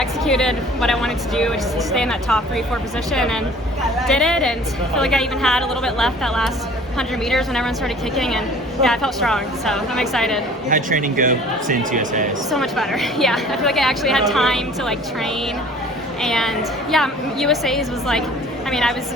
Executed what I wanted to do, which is to stay in that top 3-4 position, and did it. And I feel like I even had a little bit left that last 100 meters when everyone started kicking, and yeah, I felt strong, so I'm excited. How'd training go since USA's? So much better. Yeah, I feel like I actually had time to like train, and yeah, USA's was like, I mean, I was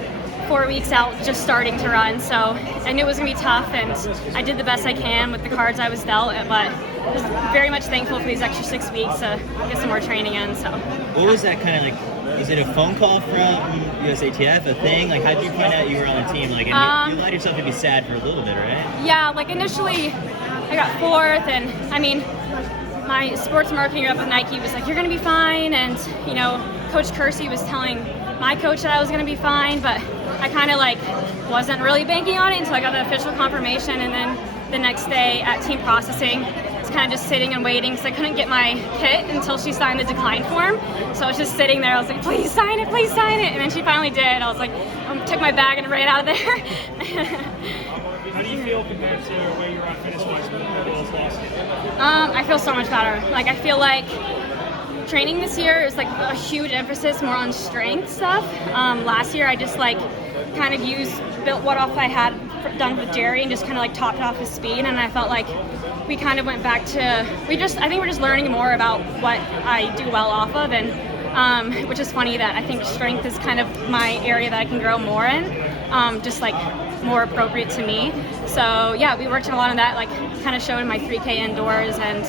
4 weeks out just starting to run, so I knew it was gonna be tough, and I did the best I can with the cards I was dealt, but I was very much thankful for these extra 6 weeks to get some more training in. So what was that kind of like? Was it a phone call from USATF, a thing? Like, how did you find out you were on the team? Like, and you allowed yourself to be sad for a little bit, right? Yeah, like initially I got 4th, and I mean, my sports marketing rep at Nike was like, "You're gonna be fine," and you know, Coach Kersey was telling my coach that I was gonna be fine, but I kind of like wasn't really banking on it until I got the official confirmation, and then the next day at team processing, I was kind of just sitting and waiting because I couldn't get my kit until she signed the decline form. So I was just sitting there. I was like, "Please sign it, please sign it," and then she finally did. I was like, took my bag and ran out of there. How do you feel compared to where you were at finish-wise compared to last year? I feel so much better. Like I feel like training this year is like a huge emphasis more on strength stuff. Last year I just like kind of built what off I had done with Jerry and just kind of like topped off his speed, and I felt like we kind of went back to I think we're just learning more about what I do well off of, and which is funny that I think strength is kind of my area that I can grow more in, just like more appropriate to me. So yeah, we worked a lot on that, like kind of showed in my 3K indoors, and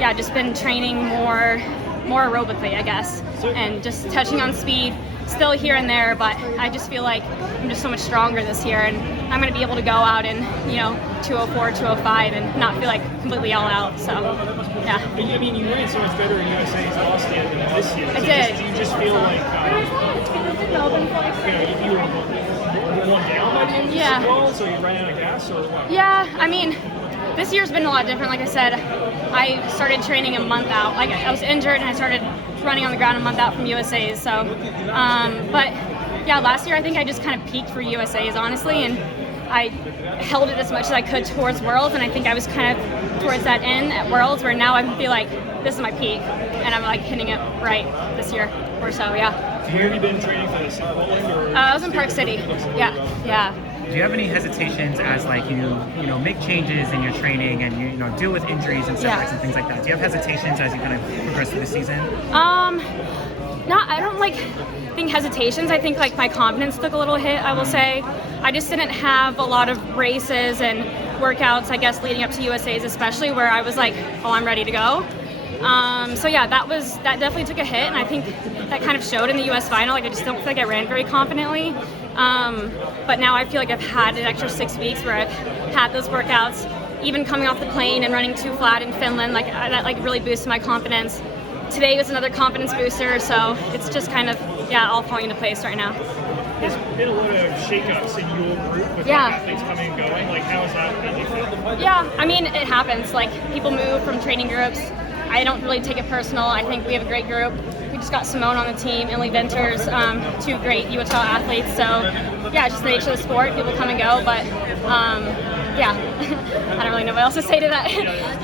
yeah, just been training more aerobically, I guess, and just touching on speed still here and there, but I just feel like I'm just so much stronger this year, and I'm going to be able to go out in 204, 205 and not feel like completely all out. So yeah. I mean, you ran so much better in USA's last year than this year. I did. Do you just feel like you were worn down by the end of Yeah. the world, so you ran out of gas, or what? Yeah, I mean, this year's been a lot different. Like I said, I started training a month out. Like I was injured and I started running on the ground a month out from USA's. So, but yeah, last year I think I just kind of peaked for USA's, honestly, and I held it as much as I could towards Worlds, and I think I was kind of towards that end at Worlds, where now I feel like this is my peak, and I'm like hitting it right this year or so. Yeah. Where have you been training for this? In Poland, or? I was in Park City. Yeah. Do you have any hesitations as like you make changes in your training and you deal with injuries and setbacks and things like that? Do you have hesitations as you kind of progress through the season? I don't think hesitations. I think like my confidence took a little hit, I will say. I just didn't have a lot of races and workouts, I guess, leading up to USA's, especially, where I was like, oh, I'm ready to go. So yeah, that definitely took a hit, and I think that kind of showed in the US final. Like I just don't feel like I ran very confidently. But now I feel like I've had an extra 6 weeks where I've had those workouts, even coming off the plane and running 2 flat in Finland, that really boosted my confidence. Today was another confidence booster, so it's just kind of, all falling into place right now. There's been a lot of shakeups in your group with athletes coming and going. Like, how is that made you feel? Yeah, I mean, it happens. Like, people move from training groups. I don't really take it personal. I think we have a great group. We just got Simone on the team, Emily Venters, 2 great USL athletes. So, yeah, just the nature of the sport. People come and go, but, I don't really know what else to say to that.